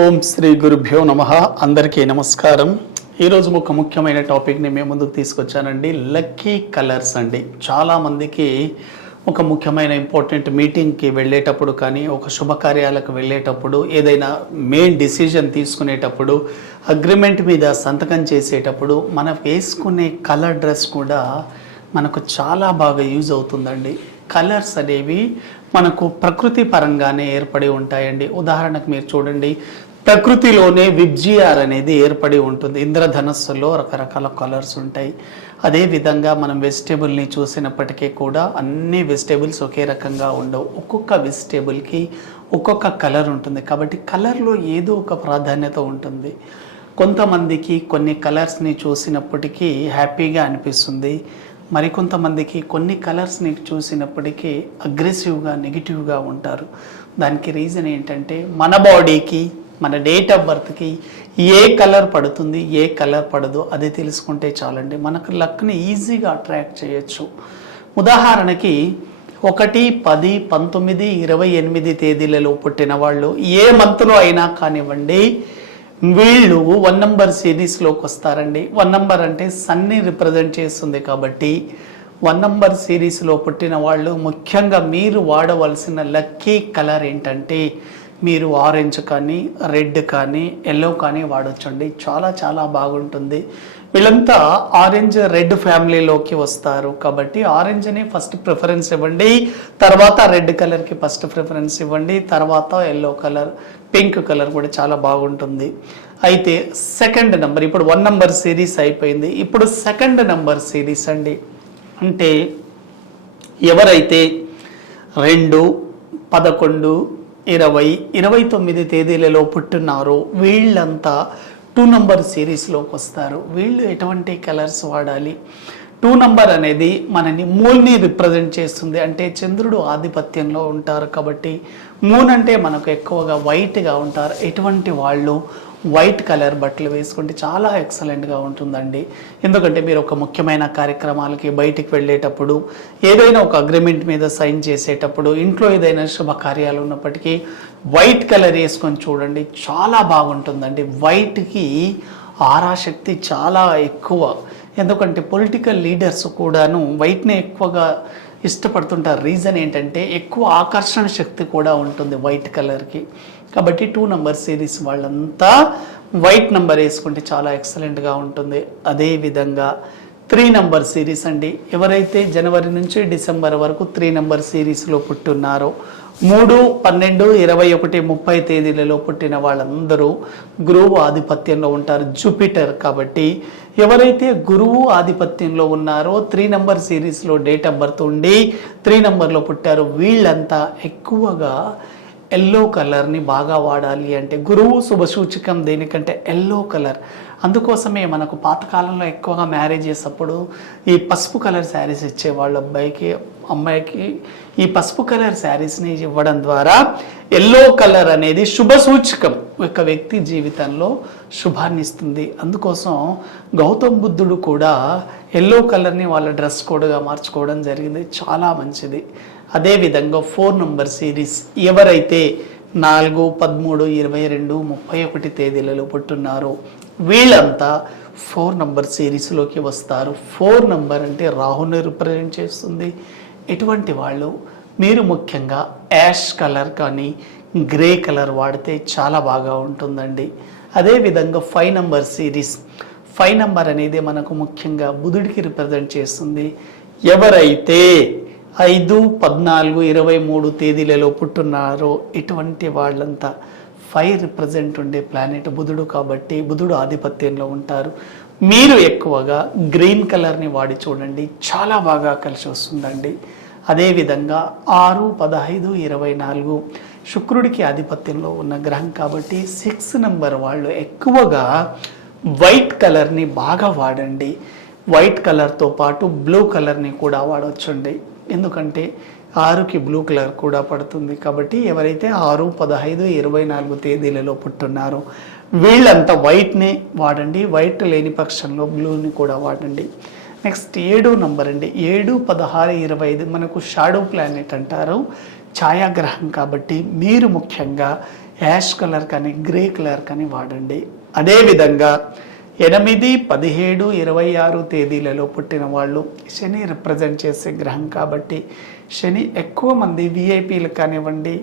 ఓం శ్రీ గురుభ్యో నమః. అందరికీ నమస్కారం. ఈరోజు ఒక ముఖ్యమైన టాపిక్ని మేము ముందుకు తీసుకొచ్చానండి. లక్కీ కలర్స్ అండి. చాలామందికి ఒక ముఖ్యమైన ఇంపార్టెంట్ మీటింగ్కి వెళ్ళేటప్పుడు కానీ, ఒక శుభకార్యాలకు వెళ్ళేటప్పుడు, ఏదైనా మెయిన్ డిసిజన్ తీసుకునేటప్పుడు, అగ్రిమెంట్ మీద సంతకం చేసేటప్పుడు మనం వేసుకునే కలర్ డ్రెస్ కూడా మనకు చాలా బాగా యూజ్ అవుతుందండి. కలర్స్ అనేవి మనకు ప్రకృతి పరంగానే ఏర్పడి ఉంటాయండి. ఉదాహరణకు మీరు చూడండి, ప్రకృతిలోనే విబ్జిఆర్ అనేది ఏర్పడి ఉంటుంది. ఇంద్రధనస్సులో రకరకాల కలర్స్ ఉంటాయి. అదేవిధంగా మనం వెజిటేబుల్ని చూసినప్పటికీ కూడా అన్ని వెజిటేబుల్స్ ఒకే రకంగా ఉండవు. ఒక్కొక్క వెజిటేబుల్కి ఒక్కొక్క కలర్ ఉంటుంది. కాబట్టి కలర్లో ఏదో ఒక ప్రాధాన్యత ఉంటుంది. కొంతమందికి కొన్ని కలర్స్ని చూసినప్పటికీ హ్యాపీగా అనిపిస్తుంది. మరికొంతమందికి కొన్ని కలర్స్ని చూసినప్పటికీ అగ్రెసివ్గా, నెగిటివ్గా ఉంటారు. దానికి రీజన్ ఏంటంటే మన బాడీకి, మన డేట్ ఆఫ్ బర్త్కి ఏ కలర్ పడుతుంది, ఏ కలర్ పడదు అది తెలుసుకుంటే చాలండి. మనకు లక్ని ఈజీగా అట్రాక్ట్ చేయొచ్చు. ఉదాహరణకి 1, 10, 19, 28 తేదీలలో పుట్టిన వాళ్ళు ఏ మంత్లో అయినా కానివ్వండి, వీళ్ళు 1 నంబర్ సిరీస్లోకి వస్తారండి. 1 నంబర్ అంటే సన్ని రిప్రజెంట్ చేస్తుంది. కాబట్టి 1 నంబర్ సిరీస్లో పుట్టిన వాళ్ళు ముఖ్యంగా మీరు వాడవలసిన లక్కీ కలర్ ఏంటంటే, మీరు ఆరెంజ్ కానీ, రెడ్ కానీ, ఎల్లో కానీ వాడొచ్చండి. చాలా చాలా బాగుంటుంది. వీళ్ళంతా ఆరెంజ్ రెడ్ ఫ్యామిలీలోకి వస్తారు. కాబట్టి ఆరెంజ్ని ఫస్ట్ ప్రిఫరెన్స్ ఇవ్వండి, తర్వాత రెడ్ కలర్కి ఫస్ట్ ప్రిఫరెన్స్ ఇవ్వండి, తర్వాత ఎల్లో కలర్, పింక్ కలర్ కూడా చాలా బాగుంటుంది. అయితే సెకండ్ నెంబర్, ఇప్పుడు 1 నంబర్ సిరీస్ అయిపోయింది. ఇప్పుడు సెకండ్ నెంబర్ సిరీస్ అండి. అంటే ఎవరైతే 2, 11, 20, 29 తేదీలలో పుట్టున్నారో వీళ్ళంతా 2 నంబర్ సిరీస్లోకి వస్తారు. వీళ్ళు ఎటువంటి కలర్స్ వాడాలి? 2 నంబర్ అనేది మనని మూన్ని రిప్రజెంట్ చేస్తుంది. అంటే చంద్రుడు ఆధిపత్యంలో ఉంటారు. కాబట్టి మూన్ అంటే మనకు ఎక్కువగా వైట్గా ఉంటారు. ఎటువంటి వాళ్ళు వైట్ కలర్ బట్టలు వేసుకుంటే చాలా ఎక్సలెంట్గా ఉంటుందండి. ఎందుకంటే మీరు ఒక ముఖ్యమైన కార్యక్రమాలకి బయటికి వెళ్ళేటప్పుడు, ఏదైనా ఒక అగ్రిమెంట్ మీద సైన్ చేసేటప్పుడు, ఇంట్లో ఏదైనా శుభకార్యాలు ఉన్నప్పటికీ వైట్ కలర్ వేసుకొని చూడండి, చాలా బాగుంటుందండి. వైట్కి ఆరాశక్తి చాలా ఎక్కువ. ఎందుకంటే పొలిటికల్ లీడర్స్ కూడాను వైట్ని ఎక్కువగా ఇష్టపడుతుంటారు. రీజన్ ఏంటంటే ఎక్కువ ఆకర్షణ శక్తి కూడా ఉంటుంది వైట్ కలర్కి. కాబట్టి 2 నంబర్ సిరీస్ వాళ్ళంతా వైట్ నెంబర్ వేసుకుంటే చాలా ఎక్సలెంట్గా ఉంటుంది. అదేవిధంగా 3 నంబర్ సిరీస్ అండి. ఎవరైతే జనవరి నుంచి డిసెంబర్ వరకు 3 నంబర్ సిరీస్లో పుట్టున్నారో, 3, 12, 21, 30 తేదీలలో పుట్టిన వాళ్ళందరూ గురువు ఆధిపత్యంలో ఉంటారు, జూపిటర్. కాబట్టి ఎవరైతే గురువు ఆధిపత్యంలో ఉన్నారో 3 నంబర్ సిరీస్లో డేట్ ఆఫ్ బర్త్ ఉండి 3 నంబర్లో పుట్టారో వీళ్ళంతా ఎక్కువగా ఎల్లో కలర్ని బాగా వాడాలి. అంటే గురువు శుభసూచకం దేనికంటే ఎల్లో కలర్. అందుకోసమే మనకు పాతకాలంలో ఎక్కువగా మ్యారేజెస్ అప్పుడు ఈ పసుపు కలర్ శారీస్ ఇచ్చేవాళ్ళు అబ్బాయికి, అమ్మాయికి. ఈ పసుపు కలర్ శారీస్ని ఇవ్వడం ద్వారా ఎల్లో కలర్ అనేది శుభసూచకం, ఒక వ్యక్తి జీవితంలో శుభాన్ని ఇస్తుంది. అందుకోసం గౌతమ్ బుద్ధుడు కూడా ఎల్లో కలర్ని వాళ్ళ డ్రెస్ కోడ్గా మార్చుకోవడం జరిగింది. చాలా మంచిది. అదేవిధంగా 4 నంబర్ సిరీస్ ఎవరైతే 4, 13, 22, 31 తేదీలలో పుట్టున్నారో వీళ్ళంతా 4 నంబర్ సిరీస్లోకి వస్తారు. 4 నంబర్ అంటే రాహుని రిప్రజెంట్ చేస్తుంది. ఎటువంటి వాళ్ళు మీరు ముఖ్యంగా యాష్ కలర్ కానీ గ్రే కలర్ వాడితే చాలా బాగా ఉంటుందండి. అదేవిధంగా 5 నంబర్ సిరీస్, 5 నంబర్ అనేది మనకు ముఖ్యంగా బుధుడికి రిప్రజెంట్ చేస్తుంది. ఎవరైతే 5, 14, 23 తేదీలలో పుట్టున్నారో ఇటువంటి వాళ్ళంతా 5 రిప్రజెంట్ ఉండే ప్లానెట్ బుధుడు. కాబట్టి బుధుడు ఆధిపత్యంలో ఉంటారు. మీరు ఎక్కువగా గ్రీన్ కలర్ని వాడి చూడండి, చాలా బాగా కలిసి వస్తుందండి. అదేవిధంగా 6, 15, 24 శుక్రుడికి ఆధిపత్యంలో ఉన్న గ్రహం. కాబట్టి 6 నంబర్ వాళ్ళు ఎక్కువగా వైట్ కలర్ని బాగా వాడండి. వైట్ కలర్తో పాటు బ్లూ కలర్ని కూడా వాడవచ్చండి. ఎందుకంటే 6కి బ్లూ కలర్ కూడా పడుతుంది. కాబట్టి ఎవరైతే 6, 15, 24 తేదీలలో పుట్టున్నారో వీళ్ళంతా వైట్ని వాడండి. వైట్ లేని పక్షంలో బ్లూని కూడా వాడండి. నెక్స్ట్ 7 నంబర్ అండి. 7, 16, 25 మనకు షాడో ప్లానెట్ అంటారు, ఛాయాగ్రహం. కాబట్టి మీరు ముఖ్యంగా యాష్ కలర్ కానీ గ్రే కలర్ కానీ వాడండి. అదేవిధంగా 8, 17, 26 తేదీలలో పుట్టిన వాళ్ళు శని రిప్రజెంట్ చేసే గ్రహం కాబట్టి శని ఎక్కువ మంది విఐపీలు కానివ్వండి,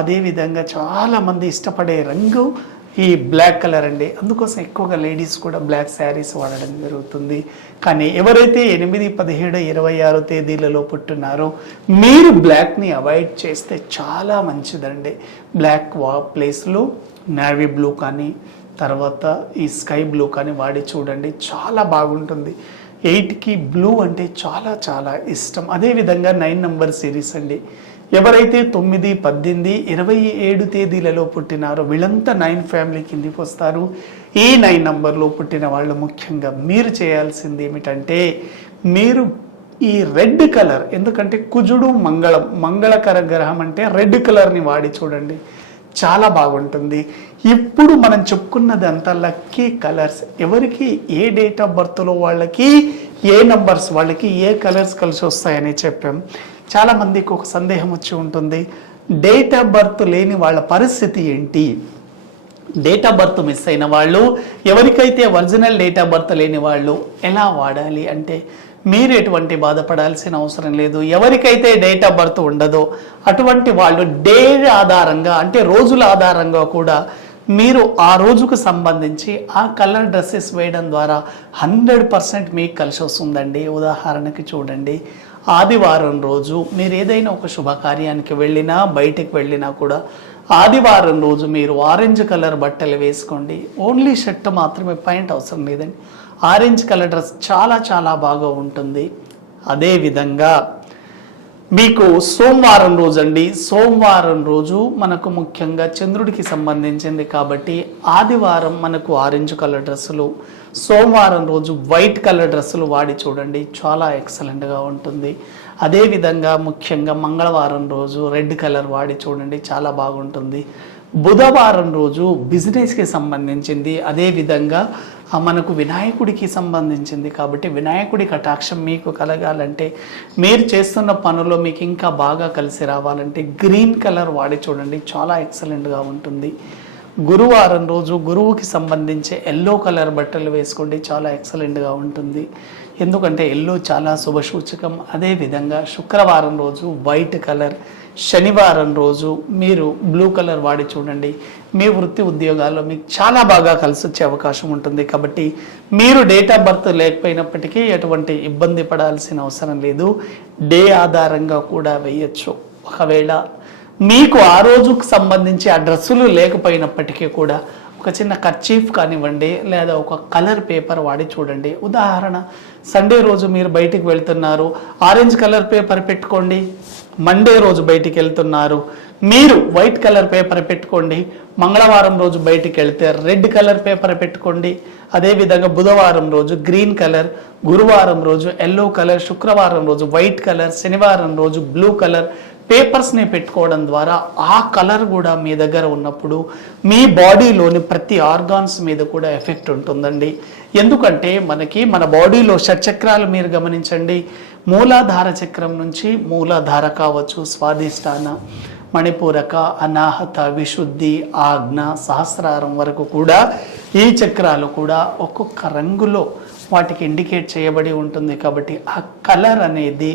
అదేవిధంగా చాలామంది ఇష్టపడే రంగు ఈ బ్లాక్ కలర్ అండి. అందుకోసం ఎక్కువగా లేడీస్ కూడా బ్లాక్ శారీస్ వాడడం జరుగుతుంది. కానీ ఎవరైతే 8, 17, 26 తేదీలలో పుట్టినారో మీరు బ్లాక్ని అవాయిడ్ చేస్తే చాలా మంచిదండి. బ్లాక్ ప్లేస్లో నేవీ బ్లూ కానీ తర్వాత ఈ స్కై బ్లూ కానీ వాడి చూడండి, చాలా బాగుంటుంది. 8కి బ్లూ అంటే చాలా చాలా ఇష్టం. అదేవిధంగా 9 నంబర్ సిరీస్ అండి. ఎవరైతే 9, 18, 27 తేదీలలో పుట్టినారో వీళ్ళంతా 9 ఫ్యామిలీ కిందికి వస్తారు. ఈ 9 నంబర్లో పుట్టిన వాళ్ళు ముఖ్యంగా మీరు చేయాల్సింది ఏమిటంటే మీరు ఈ రెడ్ కలర్, ఎందుకంటే కుజుడు మంగళకర గ్రహం అంటే రెడ్ కలర్ని వాడి చూడండి, చాలా బాగుంటుంది. ఇప్పుడు మనం చెప్పుకున్నది అంతా లక్కీ కలర్స్. ఎవరికి ఏ డేట్ ఆఫ్ బర్త్లో వాళ్ళకి ఏ నంబర్స్ వాళ్ళకి ఏ కలర్స్ కలిసి వస్తాయని చెప్పాం. చాలామందికి ఒక సందేహం వచ్చి ఉంటుంది, డేట్ ఆఫ్ బర్త్ లేని వాళ్ళ పరిస్థితి ఏంటి? డేట్ ఆఫ్ బర్త్ మిస్ అయిన వాళ్ళు, ఎవరికైతే ఒరిజినల్ డేట్ ఆఫ్ బర్త్ లేని వాళ్ళు ఎలా వాడాలి అంటే మీరు ఎటువంటి బాధపడాల్సిన అవసరం లేదు. ఎవరికైతే డేట్ ఆఫ్ బర్త్ ఉండదో అటువంటి వాళ్ళు డే ఆధారంగా అంటే రోజుల ఆధారంగా కూడా మీరు ఆ రోజుకు సంబంధించి ఆ కలర్ డ్రెస్సెస్ వేయడం ద్వారా 100% మీకు కలిసి వస్తుందండి. ఉదాహరణకి చూడండి, ఆదివారం రోజు మీరు ఏదైనా ఒక శుభకార్యానికి వెళ్ళినా బయటికి వెళ్ళినా కూడా ఆదివారం రోజు మీరు ఆరెంజ్ కలర్ బట్టలు వేసుకోండి. ఓన్లీ షర్ట్ మాత్రమే, పాయింట్ అవసరం లేదండి. ఆరెంజ్ కలర్ డ్రెస్ చాలా చాలా బాగా ఉంటుంది. అదేవిధంగా మీకు సోమవారం రోజు అండి, సోమవారం రోజు మనకు ముఖ్యంగా చంద్రుడికి సంబంధించింది కాబట్టి ఆదివారం మనకు ఆరెంజ్ కలర్ డ్రెస్సులు, సోమవారం రోజు వైట్ కలర్ డ్రెస్సులు వాడి చూడండి, చాలా ఎక్సలెంట్గా ఉంటుంది. అదేవిధంగా ముఖ్యంగా మంగళవారం రోజు రెడ్ కలర్ వాడి చూడండి, చాలా బాగుంటుంది. బుధవారం రోజు బిజినెస్కి సంబంధించింది, అదేవిధంగా మనకు వినాయకుడికి సంబంధించింది కాబట్టి వినాయకుడి కటాక్షం మీకు కలగాలంటే, మీరు చేస్తున్న పనుల్లో మీకు ఇంకా బాగా కలిసి రావాలంటే గ్రీన్ కలర్ వాడి చూడండి, చాలా ఎక్సలెంట్గా ఉంటుంది. గురువారం రోజు గురువుకి సంబంధించి ఎల్లో కలర్ బట్టలు వేసుకోండి, చాలా ఎక్సలెంట్గా ఉంటుంది. ఎందుకంటే ఎల్లో చాలా శుభసూచకం. అదేవిధంగా శుక్రవారం రోజు వైట్ కలర్, శనివారం రోజు మీరు బ్లూ కలర్ వాడి చూడండి, మీ వృత్తి ఉద్యోగాల్లో మీకు చాలా బాగా కలిసి వచ్చే అవకాశం ఉంటుంది. కాబట్టి మీరు డేట్ ఆఫ్ బర్త్ లేకపోయినప్పటికీ ఎటువంటి ఇబ్బంది పడాల్సిన అవసరం లేదు. డే ఆధారంగా కూడా వేయచ్చు. ఒకవేళ మీకు ఆ రోజుకు సంబంధించి ఆ డ్రెస్సులు లేకపోయినప్పటికీ కూడా ఒక చిన్న కర్చీఫ్ కానివ్వండి లేదా ఒక కలర్ పేపర్ వాడి చూడండి. ఉదాహరణ, సండే రోజు మీరు బయటికి వెళ్తున్నారు, ఆరెంజ్ కలర్ పేపర్ పెట్టుకోండి. మండే రోజు బయటికి వెళ్తున్నారు, మీరు వైట్ కలర్ పేపర్ పెట్టుకోండి. మంగళవారం రోజు బయటికి వెళ్తే రెడ్ కలర్ పేపర్ పెట్టుకోండి. అదేవిధంగా బుధవారం రోజు గ్రీన్ కలర్, గురువారం రోజు ఎల్లో కలర్, శుక్రవారం రోజు వైట్ కలర్, శనివారం రోజు బ్లూ కలర్ పేపర్స్ని పెట్టుకోవడం ద్వారా ఆ కలర్ కూడా మీ దగ్గర ఉన్నప్పుడు మీ బాడీలోని ప్రతి ఆర్గాన్స్ మీద కూడా ఎఫెక్ట్ ఉంటుందండి. ఎందుకంటే మనకి మన బాడీలో షట్చక్రాలు మీరు గమనించండి, మూలాధార చక్రం నుంచి మూలాధార కావచ్చు, స్వాధిష్టాన, మణిపూరక, అనాహత, విశుద్ధి, ఆజ్ఞ, సహస్రారం వరకు కూడా ఈ చక్రాలు కూడా ఒక్కొక్క రంగులో వాటికి ఇండికేట్ చేయబడి ఉంటుంది. కాబట్టి ఆ కలర్ అనేది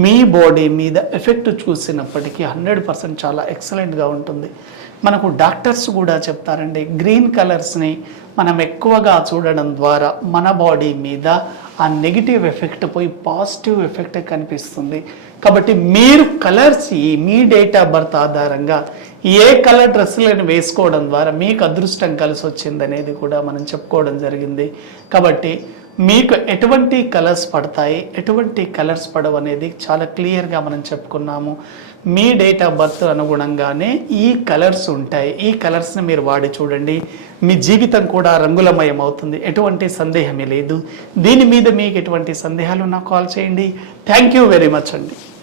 మీ బాడీ మీద ఎఫెక్ట్ చూసినప్పటికీ 100% చాలా ఎక్సలెంట్గా ఉంటుంది. మనకు డాక్టర్స్ కూడా చెప్తారండి, గ్రీన్ కలర్స్ని మనం ఎక్కువగా చూడడం ద్వారా మన బాడీ మీద ఆ నెగిటివ్ ఎఫెక్ట్ పోయి పాజిటివ్ ఎఫెక్ట్ కనిపిస్తుంది. కాబట్టి మీరు colours me date of birth ఆధారంగా ఏ కలర్ డ్రెస్సులను వేసుకోవడం ద్వారా మీకు అదృష్టం కలిసి వచ్చింది అనేది కూడా మనం చెప్పుకోవడం జరిగింది. కాబట్టి మీకు ఎటువంటి కలర్స్ పడతాయి, ఎటువంటి కలర్స్ పడవు అనేది చాలా క్లియర్గా మనం చెప్పుకున్నాము. మీ డేట్ ఆఫ్ బర్త్ అనుగుణంగానే ఈ కలర్స్ ఉంటాయి. ఈ కలర్స్ని మీరు వాడి చూడండి, మీ జీవితం కూడా రంగులమయం అవుతుంది. ఎటువంటి సందేహమే లేదు. దీని మీద మీకు ఎటువంటి సందేహాలు నాకు కాల్ చేయండి. థ్యాంక్ యూ వెరీ మచ్ అండి.